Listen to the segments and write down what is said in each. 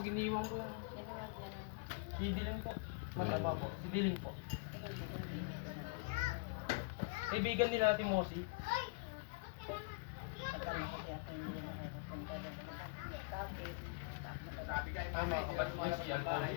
pag iniwan ko yan. Si Diling po. Mataba po. Si Diling po. Kaibigan nila Ate Mosi. Tama, kapatid mo si Alcohol.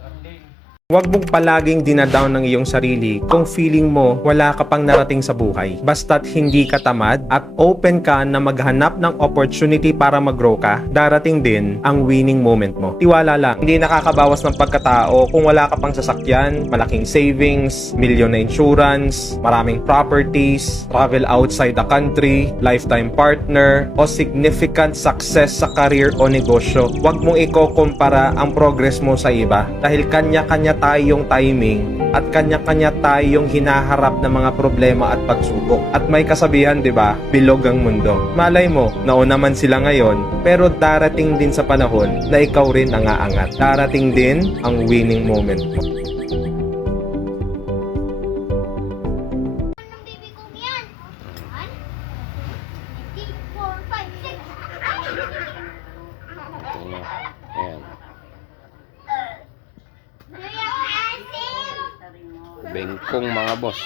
Darling. Huwag mong palaging dinadown ng iyong sarili kung feeling mo wala ka pang narating sa buhay. Basta't hindi ka tamad at open ka na maghanap ng opportunity para mag-grow ka, darating din ang winning moment mo. Tiwala lang, hindi nakakabawas ng pagkatao kung wala ka pang sasakyan, malaking savings, milyon na insurance, maraming properties, travel outside the country, lifetime partner, o significant success sa career o negosyo. Huwag mong iko-kumpara ang progress mo sa iba dahil kanya-kanya tayong timing at kanya-kanya tayong hinaharap ng mga problema at pagsubok. At may kasabihan, 'di ba? Bilog ang mundo. Malay mo, nauna man sila ngayon, pero darating din sa panahon na ikaw rin ang aangat. Darating din ang winning moment mo. Baby ko yan. 1, 2, 3, 4, 5, 6. Ayan. Bengkong mga boss.